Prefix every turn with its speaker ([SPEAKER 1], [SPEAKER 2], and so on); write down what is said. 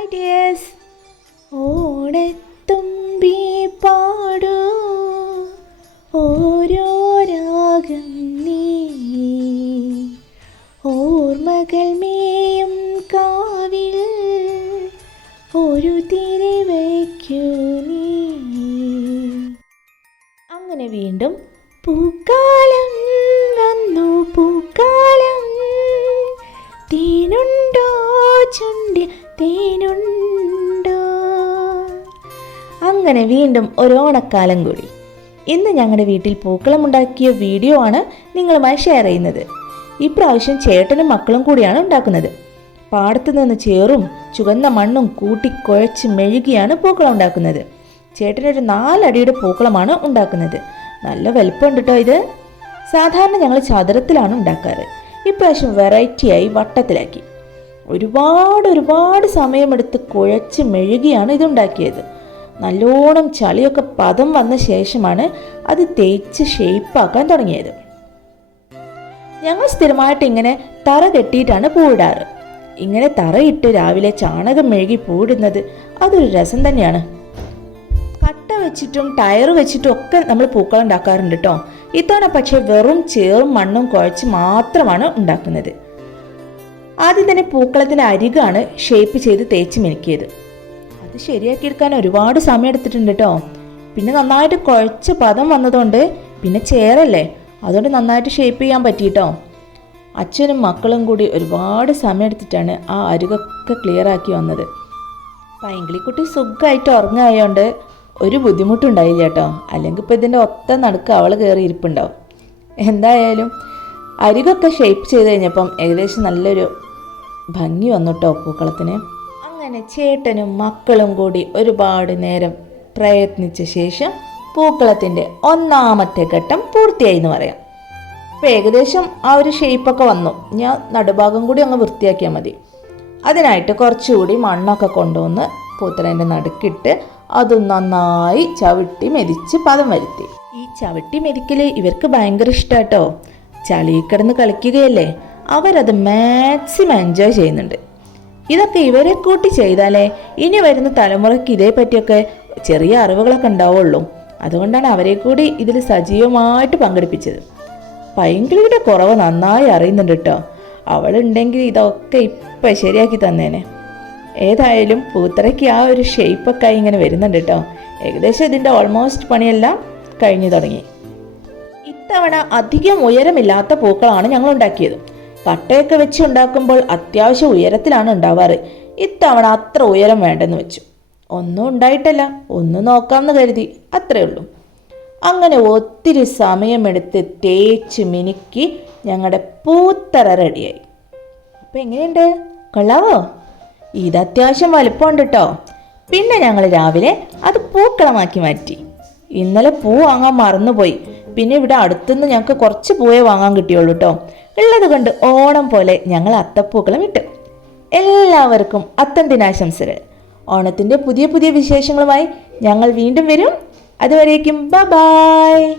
[SPEAKER 1] Hi dears ഓണത്തുമ്പി പാടൂ. ഓരോ രാഗം നീ. ഓർമ്മകൾ മേയും കാവിൽ. ഒരു തിരി വയ്ക്കൂ നീ. അങ്ങനെ വീണ്ടും പൂക്കാലം വന്നു പൂക്കാലം. തീനുണ്ടോ ചുണ്ടി തേനുണ്ടോ? അങ്ങനെ വീണ്ടും ഒരു ഓണക്കാലം കൂടി. ഇന്ന് ഞങ്ങളുടെ വീട്ടിൽ പൂക്കളം ഉണ്ടാക്കിയ വീഡിയോ ആണ് നിങ്ങളുമായി ഷെയർ ചെയ്യുന്നത്. ഇപ്രാവശ്യം ചേട്ടനും മക്കളും കൂടിയാണ് ഉണ്ടാക്കുന്നത്. പാടത്തു നിന്ന് ചേറും ചുവന്ന മണ്ണും കൂട്ടി കുഴച്ച് മെഴുകിയാണ് പൂക്കളം ഉണ്ടാക്കുന്നത്. ചേട്ടനൊരു നാലടിയുടെ പൂക്കളമാണ് ഉണ്ടാക്കുന്നത്. നല്ല വലുപ്പമുണ്ട് കേട്ടോ ഇത്? സാധാരണ ഞങ്ങൾ ചതുരത്തിലാണ് ഉണ്ടാക്കാറ്. ഇപ്രാവശ്യം വെറൈറ്റിയായി വട്ടത്തിലാക്കി. ഒരുപാട് ഒരുപാട് സമയമെടുത്ത് കുഴച്ച് മെഴുകിയാണ് ഇതുണ്ടാക്കിയത്. നല്ലോണം ചളിയൊക്കെ പദം വന്ന ശേഷമാണ് അത് തേച്ച് ഷേപ്പാക്കാൻ തുടങ്ങിയത്. ഞങ്ങൾ സ്ഥിരമായിട്ട് ഇങ്ങനെ തറ കെട്ടിയിട്ടാണ് പൂവിടാറ്. ഇങ്ങനെ തറയിട്ട് രാവിലെ ചാണകം മെഴുകി പൂവിടുന്നത് അതൊരു രസം തന്നെയാണ്. കട്ട വെച്ചിട്ടും ടയർ വെച്ചിട്ടും ഒക്കെ നമ്മൾ പൂക്കൾ ഉണ്ടാക്കാറുണ്ട് കേട്ടോ ഇത്തവണ പക്ഷേ വെറും ചേറും മണ്ണും കുഴച്ച് മാത്രമാണ് ഉണ്ടാക്കുന്നത്. ആദ്യം തന്നെ പൂക്കളത്തിന് അരികാണ് ഷേപ്പ് ചെയ്ത് തേച്ച് മിനുക്കിയത്. അത് ശരിയാക്കി ശരിയാക്കിയെടുക്കാൻ ഒരുപാട് സമയം എടുത്തിട്ടുണ്ട് കേട്ടോ പിന്നെ നന്നായിട്ട് കുഴച്ച് പദം വന്നതുകൊണ്ട് പിന്നെ ചേറല്ലേ? അതുകൊണ്ട് നന്നായിട്ട് ഷേപ്പ് ചെയ്യാൻ പറ്റിയിട്ടോ അച്ഛനും മക്കളും കൂടി ഒരുപാട് സമയം എടുത്തിട്ടാണ് ആ അരുകൊക്കെ ക്ലിയർ ആക്കി വന്നത്. പൈങ്കിളിക്കുട്ടി സുഖമായിട്ട് ഉറങ്ങായതുകൊണ്ട് ഒരു ബുദ്ധിമുട്ടുണ്ടായില്ല കേട്ടോ അല്ലെങ്കിൽ ഇപ്പോൾ ഇതിന്റെ ഒത്ത നടുക്ക് അവൾ കയറി ഇരിപ്പുണ്ടാവും. എന്തായാലും അരികൊക്കെ ഷേപ്പ് ചെയ്ത് കഴിഞ്ഞപ്പം ഏകദേശം നല്ലൊരു ഭംഗി വന്നു കേട്ടോ പൂക്കളത്തിന്? അങ്ങനെ ചേട്ടനും മക്കളും കൂടി ഒരുപാട് നേരം പ്രയത്നിച്ച ശേഷം പൂക്കളത്തിന്റെ ഒന്നാമത്തെ ഘട്ടം പൂർത്തിയായി എന്ന് പറയാം. അപ്പം ഏകദേശം ആ ഒരു ഷേപ്പൊക്കെ വന്നു. ഞാൻ നടുഭാഗം കൂടി അങ്ങ് വൃത്തിയാക്കിയാൽ മതി. അതിനായിട്ട് കുറച്ചുകൂടി മണ്ണൊക്കെ കൊണ്ടുവന്ന് പൂത്തലേന്റെ നടുക്കിട്ട് അത് നന്നായി ചവിട്ടി മെതിച്ച് പദം വരുത്തി. ഈ ചവിട്ടി മെതിക്കൽ ഇവർക്ക് ഭയങ്കര ഇഷ്ടാട്ടോ. ചളിയിൽ കിടന്ന് കളിക്കുകയല്ലേ? അവരത് മാക്സിമം എൻജോയ് ചെയ്യുന്നുണ്ട്. ഇതൊക്കെ ഇവരെ കൂട്ടി ചെയ്താലേ ഇനി വരുന്ന തലമുറയ്ക്ക് ഇതേ പറ്റിയൊക്കെ ചെറിയ അറിവുകളൊക്കെ ഉണ്ടാവുള്ളൂ. അതുകൊണ്ടാണ് അവരെ കൂടി ഇതിൽ സജീവമായിട്ട് പങ്കെടുപ്പിച്ചത്. പൈങ്കിളിയുടെ കുറവ് നന്നായി അറിയുന്നുണ്ട് കേട്ടോ. അവളുണ്ടെങ്കിൽ ഇതൊക്കെ ഇപ്പം ശരിയാക്കി തന്നേനെ. ഏതായാലും പൂത്തറയ്ക്ക് ആ ഒരു ഷേപ്പൊക്കെ ആയി ഇങ്ങനെ വരുന്നുണ്ട് കേട്ടോ. ഏകദേശം ഇതിന്റെ ഓൾമോസ്റ്റ് പണിയെല്ലാം കഴിഞ്ഞു തുടങ്ങി. ഇത്തവണ അധികം ഉയരമില്ലാത്ത പൂക്കളാണ് ഞങ്ങൾ ഉണ്ടാക്കിയത് കട്ടയൊക്കെ വെച്ച് ഉണ്ടാക്കുമ്പോൾ അത്യാവശ്യം ഉയരത്തിലാണ് ഉണ്ടാവാറ്. ഇത്തവണ അത്ര ഉയരം വേണ്ടെന്ന് വെച്ചു. ഒന്നും ഉണ്ടായിട്ടല്ല ഒന്ന് നോക്കാമെന്ന് കരുതി. അത്രേ ഉള്ളൂ. അങ്ങനെ ഒത്തിരി സമയമെടുത്ത് തേച്ച് മിനുക്കി ഞങ്ങളുടെ പൂത്തറ റെഡിയായി. അപ്പം എങ്ങനെയുണ്ട്? കൊള്ളാവോ? ഇത് അത്യാവശ്യം വലുപ്പമുണ്ട് കേട്ടോ പിന്നെ ഞങ്ങൾ രാവിലെ അത് പൂക്കളമാക്കി മാറ്റി. ഇന്നലെ പൂ വാങ്ങാൻ മറന്നുപോയി. പിന്നെ ഇവിടെ അടുത്തുനിന്ന് ഞങ്ങൾക്ക് കുറച്ച് പൂവേ വാങ്ങാൻ കിട്ടിയുള്ളൂ കേട്ടോ ഉള്ളത് കൊണ്ട് ഓണം പോലെ ഞങ്ങൾ അത്തപ്പൂക്കളം ഇട്ടു. എല്ലാവർക്കും അത്തം ദിനാശംസകൾ ഓണത്തിന്റെ പുതിയ പുതിയ വിശേഷങ്ങളുമായി ഞങ്ങൾ വീണ്ടും വരും. അതുവരേക്കും ബ ബായ്